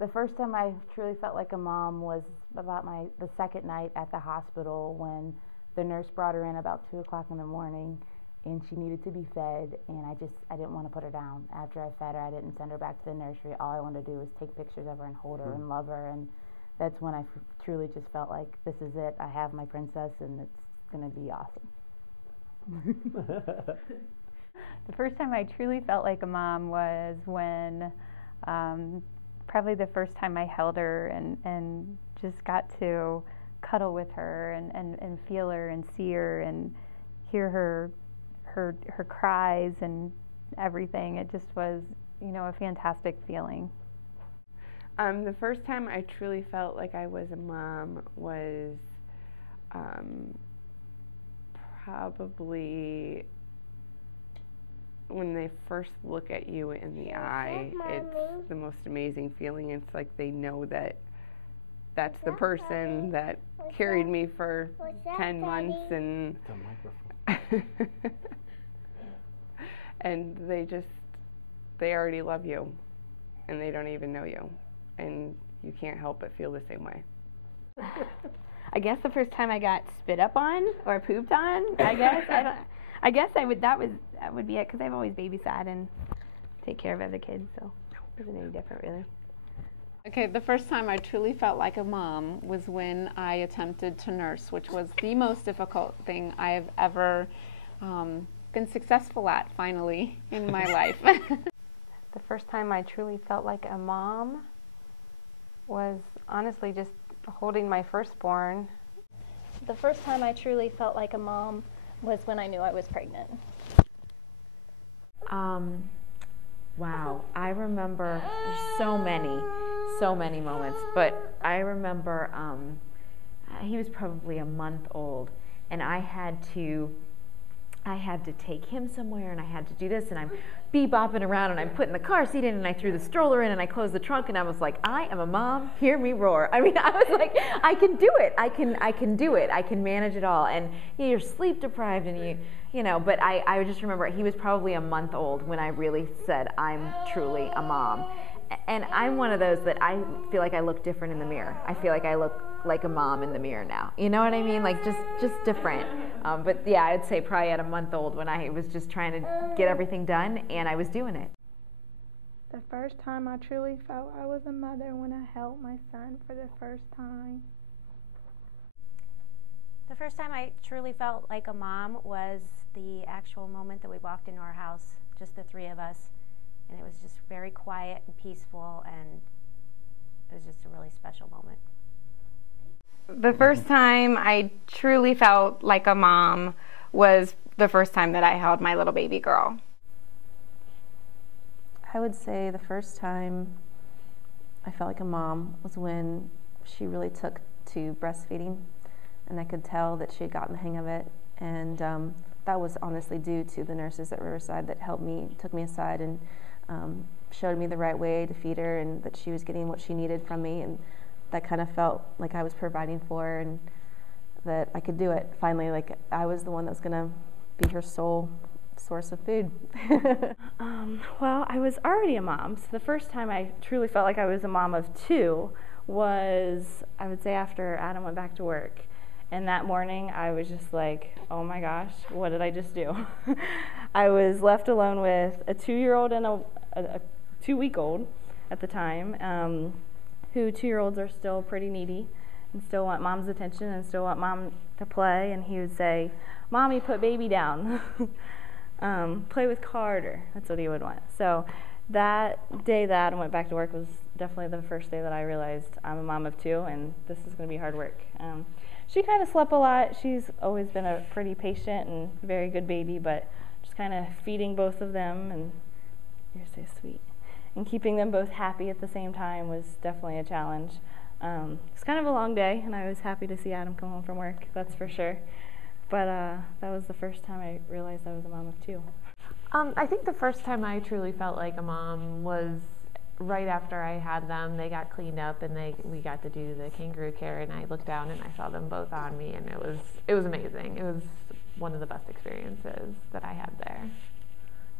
The first time I truly felt like a mom was about the second night at the hospital when the nurse brought her in about 2 o'clock in the morning, and she needed to be fed, and I didn't want to put her down. After I fed her, I didn't send her back to the nursery. All I wanted to do was take pictures of her and hold her and love her, and that's when I truly just felt like this is it. I have my princess, and it's going to be awesome. The first time I truly felt like a mom was when probably the first time I held her and just got to cuddle with her and feel her and see her and hear her cries and everything. It just was, a fantastic feeling. The first time I truly felt like I was a mom was probably when they first look at you in the eye. It's the most amazing feeling. It's like they know that that's the person that carried me for 10 months and and they already love you and they don't even know you, and you can't help but feel the same way. I guess the first time I got spit up on or pooped on, that would be it, because I've always babysat and take care of other kids, so it wasn't any different really. Okay, the first time I truly felt like a mom was when I attempted to nurse, which was the most difficult thing I have ever been successful at, finally, in my life. The first time I truly felt like a mom was honestly just holding my firstborn. The first time I truly felt like a mom was when I knew I was pregnant. Wow, I remember so many moments, but I remember he was probably a month old, and I had to take him somewhere, and I had to do this, and I'm bebopping around, and I'm putting the car seat in, and I threw the stroller in, and I closed the trunk, and I was like, I am a mom, hear me roar. I mean, I was like, I can do it. I can do it. I can manage it all. And you're sleep deprived, and but I just remember he was probably a month old when I really said, I'm truly a mom. And I'm one of those that I feel like I look different in the mirror. I feel like I look like a mom in the mirror now. You know what I mean? Like just different. But yeah, I'd say probably at a month old when I was just trying to get everything done, and I was doing it. The first time I truly felt I was a mother when I held my son for the first time. The first time I truly felt like a mom was the actual moment that we walked into our house, just the three of us. And it was just very quiet and peaceful, and it was just a really special moment. The first time I truly felt like a mom was the first time that I held my little baby girl. I would say the first time I felt like a mom was when she really took to breastfeeding, and I could tell that she had gotten the hang of it, and that was honestly due to the nurses at Riverside that took me aside and showed me the right way to feed her, and that she was getting what she needed from me, and that kind of felt like I was providing for her, and that I could do it finally, like I was the one that was going to be her sole source of food. Well, I was already a mom, so the first time I truly felt like I was a mom of two was, I would say, after Adam went back to work. And that morning, I was just like, oh my gosh, what did I just do? I was left alone with a 2-year-old and a 2-week-old at the time, who 2-year-olds are still pretty needy and still want mom's attention and still want mom to play. And he would say, Mommy, put baby down. Play with Carter. That's what he would want. So that day that Adam went back to work was definitely the first day that I realized I'm a mom of two, and this is going to be hard work. She kind of slept a lot. She's always been a pretty patient and very good baby, but just kind of feeding both of them, and you're so sweet, and keeping them both happy at the same time was definitely a challenge. It's kind of a long day, and I was happy to see Adam come home from work, that's for sure. But that was the first time I realized I was a mom of two. I think the first time I truly felt like a mom was right after I had them. They got cleaned up, and we got to do the kangaroo care, and I looked down and I saw them both on me, and it was amazing. It was one of the best experiences that I had there,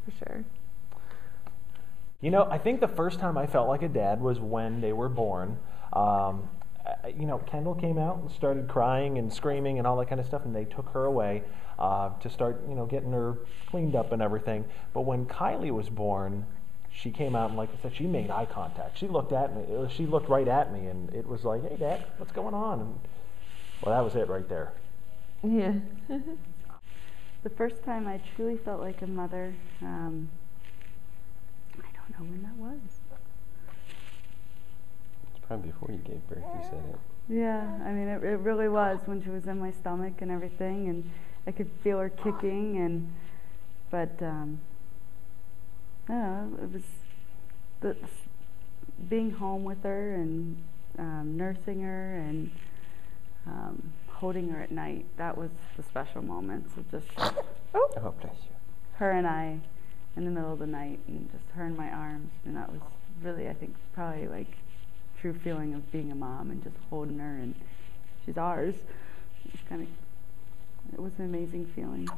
for sure. You know, I think the first time I felt like a dad was when they were born. You know, Kendall came out and started crying and screaming and all that kind of stuff, and they took her away to start, you know, getting her cleaned up and everything. But when Kylie was born, she came out and, like I said, she made eye contact. She looked at me. She looked right at me, and it was like, "Hey, Dad, what's going on?" And well, that was it right there. Yeah. The first time I truly felt like a mother, I don't know when that was. It's probably before you gave birth, you said it. Yeah, I mean, it really was when she was in my stomach and everything, and I could feel her kicking, but no, it was being home with her and nursing her and holding her at night. That was the special moments of just Oh, bless you. her and I in the middle of the night, and just her in my arms, and that was really, I think, probably like true feeling of being a mom and just holding her, and she's ours. It was an amazing feeling.